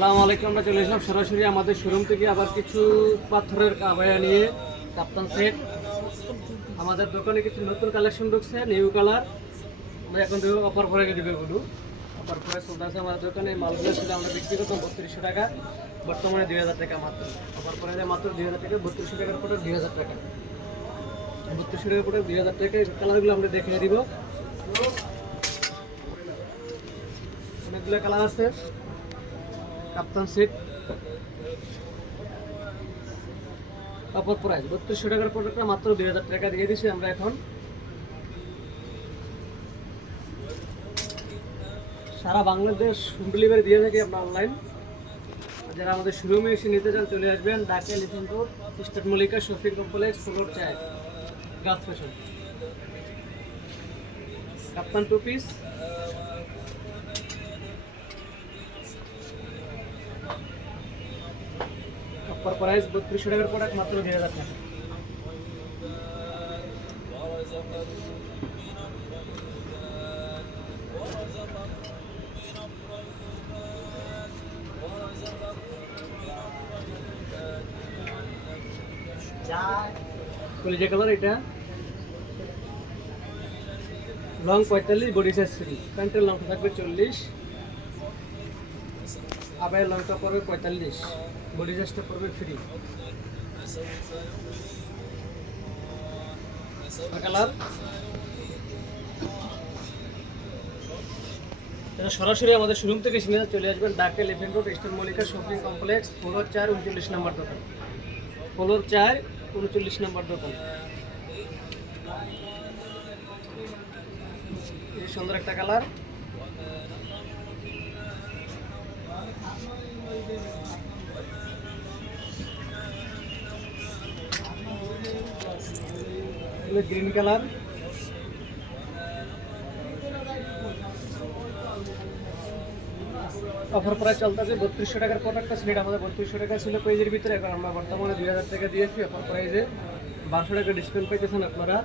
আসসালামু আলাইকুম। আমরা চলে এসলাম সরাসরি আমাদের শোরুম থেকে আবার কিছু পাথরের কাবায়া নিয়ে কাপ্তান সেট। আমাদের দোকানে কিছু নতুন কালেকশন ঢুকছে, নিউ কালার। আমরা এখন দেখব অফার করে রিভিউগুলো। অফার করে চলতে আছে আমাদের দোকানে। মালগুলো ছিল আমরা বিক্রি করতাম 3200 টাকা, বর্তমানে 2000 টাকা মাত্র। অফার করে মাত্র 2000 টাকা, 3200 টাকার প্রোডাক্ট 2000 টাকা, 3200 টাকার প্রোডাক্ট 2000 টাকা। কালারগুলো আমরা দেখিয়ে দিব। অনেকগুলো কালার আছে। কাপ্তান সেট অফার প্রাইস 3200 টাকার প্রোডাক্টটা মাত্র 2000 টাকা দিয়ে দিচ্ছি আমরা এখন। সারা বাংলাদেশ হোম ডেলিভারি দিয়ে থাকি আমরা অনলাইন। যারা আমাদের শোরুমে এসে নিতে চান চলে আসবেন Dhaka elephant road, state Mallika shopping complex, floor 4, গাছ ফ্যাশন। কাপ্তান 2 পিস অফার প্রাইস 3200 টাকার প্রোডাক্ট মাত্র 2000 টাকা। কলিজা কালার, এটা লং 45, বডি সাইজ ফ্রি। প্যান্টের লংটা থাকবে 40, আবার লংটা পড়বে 45, বডি সাইজটা পড়বে ফ্রি। কালার এটা সরাসরি আমাদের শোরুম থেকে কিনে চলে আসবেন Dhaka elephant road, state Mallika shopping complex, floor 4, 39 নম্বর দোকান। ফ্লোর 4, 39 নম্বর দোকান। এই সুন্দর একটা colour. Green colour. Offer price চলতেছে 3200 টাকার প্রোডাক্টটা ছিল, আমাদের 3200 টাকা ছিল পেজের ভিতরে। এখন আমরা বর্তমানে 2000 টাকা দিয়েছি অফার প্রাইসে। 1200 টাকা ডিসকাউন্ট পাইতেছেন আপনারা।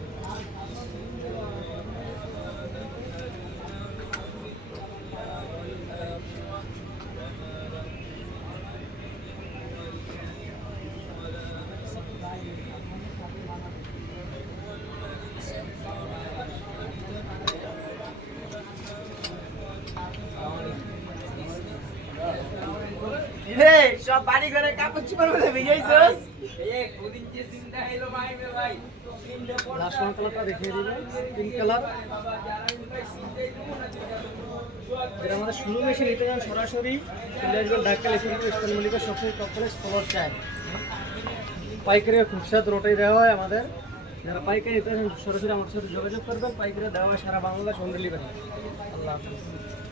সব বাড়ি ঘরে কাপড় চোপড় বলে ভিজাইছস। লাস্ট কালারটা দেখিয়ে দিবেন, পিঙ্ক কালার। যেটা আমাদের শুরু এসে নিতে যান সরাসরি চলে আসবেন Dhaka elephant road, state Mallika shopping complex, floor 4। পাইকারি খুচরা দুটোই দেওয়া হয় আমাদের। যারা পাইকারি নিতে চান সরাসরি আমার সাথে যোগাযোগ করবেন। পাইকারি দেওয়া হয় সারা বাংলাদেশ হোম ডেলিভারি। আল্লাহ হাফেজ।